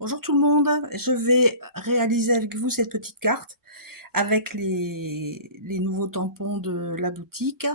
Bonjour tout le monde, je vais réaliser avec vous cette petite carte avec les nouveaux tampons de la boutique.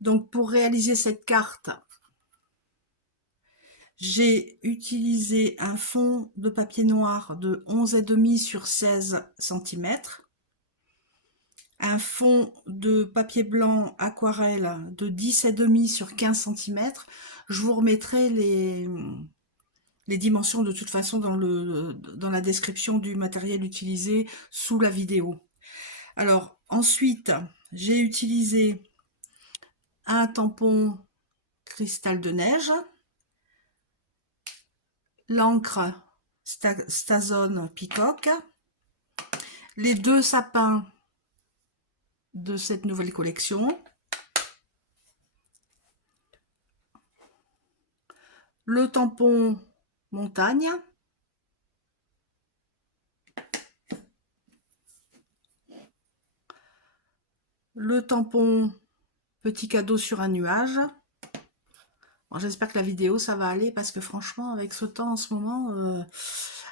Donc pour réaliser cette carte, j'ai utilisé un fond de papier noir de 11,5 sur 16 cm, un fond de papier blanc aquarelle de 10,5 sur 15 cm. Je vous remettrai les dimensions de toute façon dans la description du matériel utilisé sous la vidéo. Alors ensuite, j'ai utilisé un tampon cristal de neige, l'encre Stazone Peacock, les deux sapins de cette nouvelle collection, le tampon montagne, le tampon petit cadeau sur un nuage. Bon, j'espère que la vidéo ça va aller parce que franchement avec ce temps en ce moment,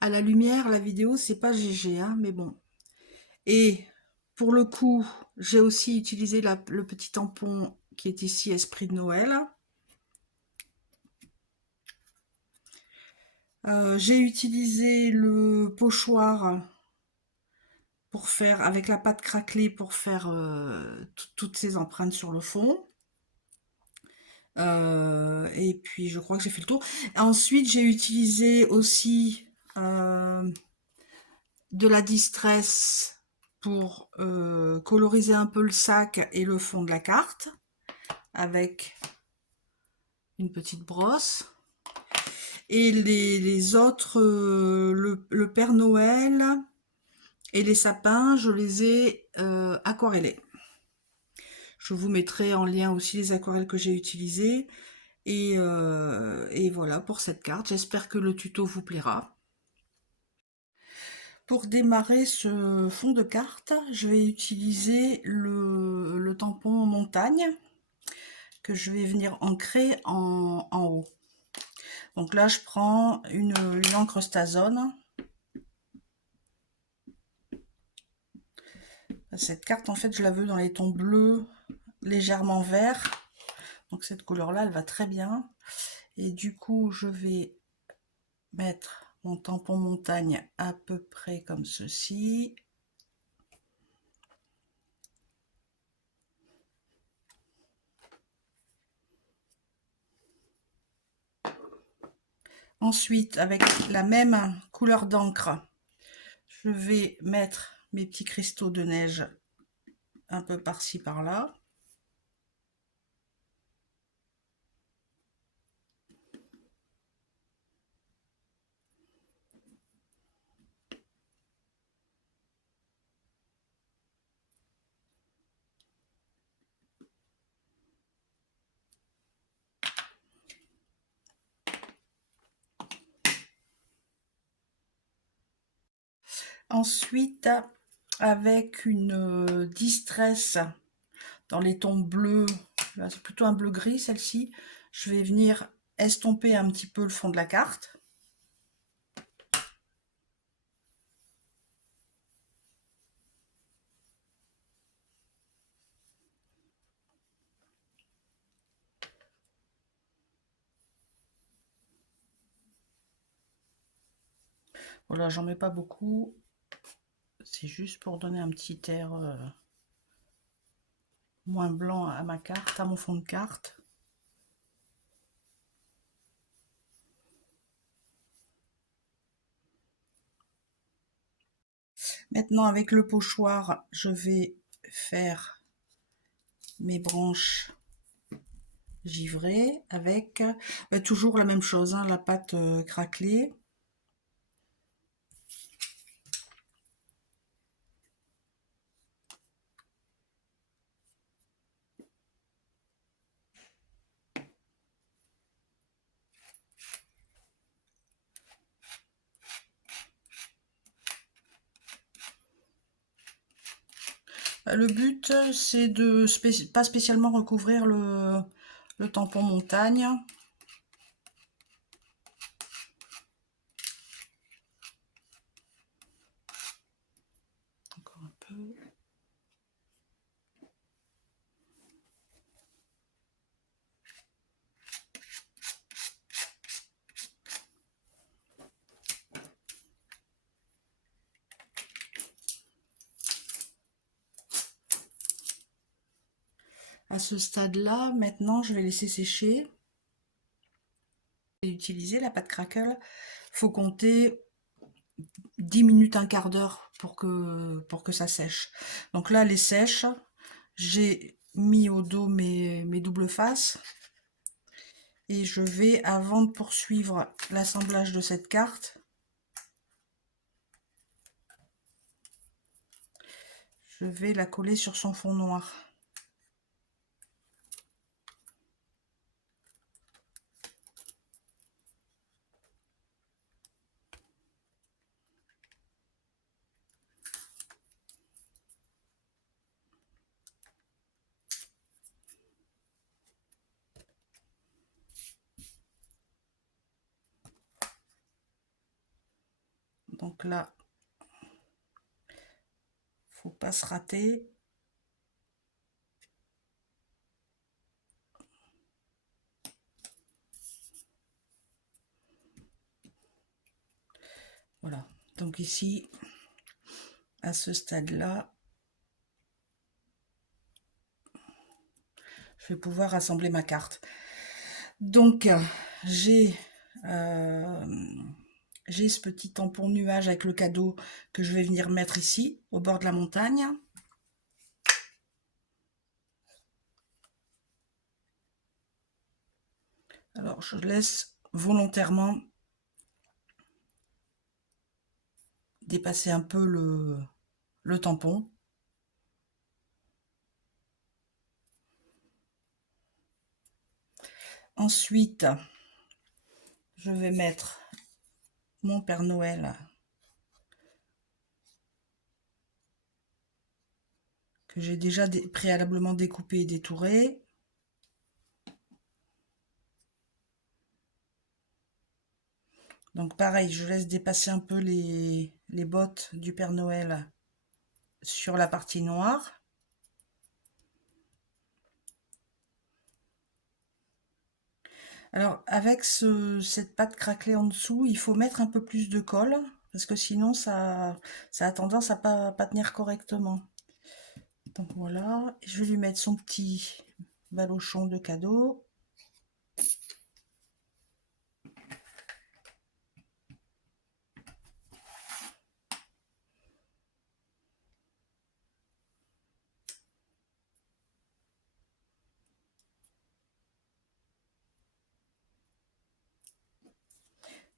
à la lumière la vidéo c'est pas GG hein, mais bon. Et pour le coup j'ai aussi utilisé le petit tampon qui est ici Esprit de Noël. J'ai utilisé le pochoir pour faire avec la pâte craquelée pour faire toutes ces empreintes sur le fond. Et puis je crois que j'ai fait le tour. Ensuite j'ai utilisé aussi de la distress pour coloriser un peu le sac et le fond de la carte avec une petite brosse. Et les autres, le Père Noël et les sapins, je les ai aquarellés. Je vous mettrai en lien aussi les aquarelles que j'ai utilisées. Et voilà pour cette carte. J'espère que le tuto vous plaira. Pour démarrer ce fond de carte, je vais utiliser le tampon montagne que je vais venir ancrer en haut. Donc là, je prends une encre Stazone. Cette carte, en fait, je la veux dans les tons bleus, légèrement vert. Donc cette couleur-là, elle va très bien. Et du coup, je vais mettre mon tampon montagne à peu près comme ceci. Ensuite, avec la même couleur d'encre, je vais mettre mes petits cristaux de neige un peu par-ci par-là. Ensuite, avec une distress dans les tons bleus, c'est plutôt un bleu gris celle-ci, je vais venir estomper un petit peu le fond de la carte. Voilà, j'en mets pas beaucoup, c'est juste pour donner un petit air moins blanc à ma carte, à mon fond de carte. Maintenant, avec le pochoir, je vais faire mes branches givrées avec toujours la même chose, hein, la pâte craquelée. Le but, c'est de pas spécialement recouvrir le tampon montagne. À ce stade-là, maintenant, je vais laisser sécher et utiliser la pâte crackle. Faut compter 10 minutes, un quart d'heure pour que ça sèche. Donc là, elle est sèche. J'ai mis au dos mes doubles faces. Et je vais, avant de poursuivre l'assemblage de cette carte, je vais la coller sur son fond noir. Donc là, faut pas se rater. Voilà. Donc ici, à ce stade-là, je vais pouvoir assembler ma carte. Donc, euh, j'ai ce petit tampon nuage avec le cadeau que je vais venir mettre ici, au bord de la montagne. Alors, je laisse volontairement dépasser un peu le tampon. Ensuite, je vais mettre mon Père Noël que j'ai déjà préalablement découpé et détouré. Donc pareil, je laisse dépasser un peu les bottes du Père Noël sur la partie noire. Alors avec cette pâte craquelée en dessous, il faut mettre un peu plus de colle parce que sinon ça a tendance à pas tenir correctement. Donc voilà, je vais lui mettre son petit balochon de cadeau.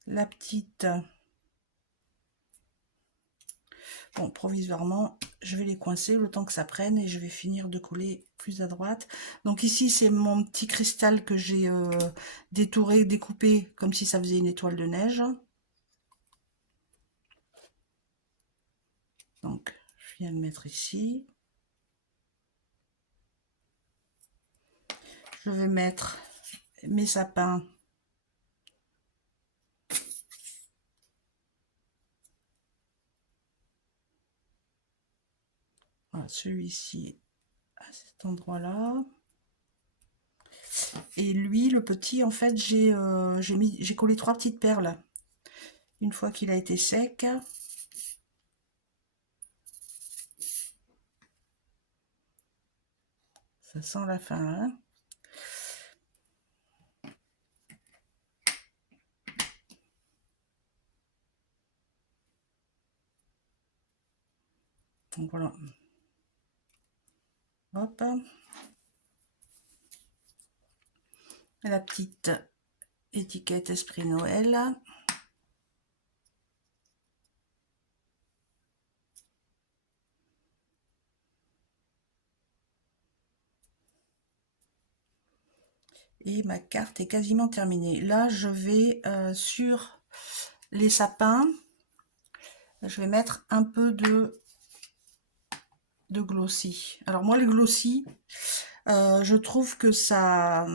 La petite, bon, provisoirement, je vais les coincer le temps que ça prenne et je vais finir de coller plus à droite. Donc ici, c'est mon petit cristal que j'ai détouré, découpé comme si ça faisait une étoile de neige. Donc, je viens le mettre ici. Je vais mettre mes sapins. Voilà, celui-ci à cet endroit-là. Et lui, le petit, en fait, j'ai collé 3 petites perles. Une fois qu'il a été sec. Ça sent la fin, hein. Donc voilà. Hop. La petite étiquette Esprit Noël. Et ma carte est quasiment terminée. Là, je vais sur les sapins, je vais mettre un peu de glossy. Alors moi, les glossy, je trouve que ça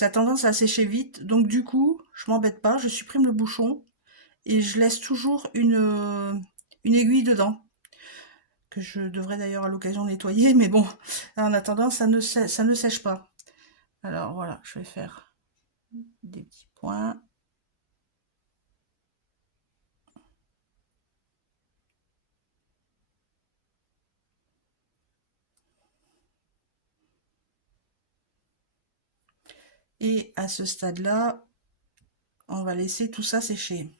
a tendance à sécher vite. Donc du coup, je m'embête pas, je supprime le bouchon et je laisse toujours une aiguille dedans, que je devrais d'ailleurs à l'occasion nettoyer, mais bon, en attendant, ça ne sèche pas. Alors voilà, je vais faire des petits points. Et à ce stade-là, on va laisser tout ça sécher.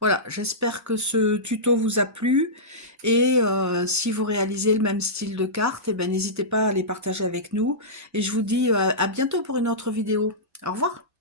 Voilà, j'espère que ce tuto vous a plu et si vous réalisez le même style de carte, eh ben, n'hésitez pas à les partager avec nous. Et je vous dis à bientôt pour une autre vidéo. Au revoir.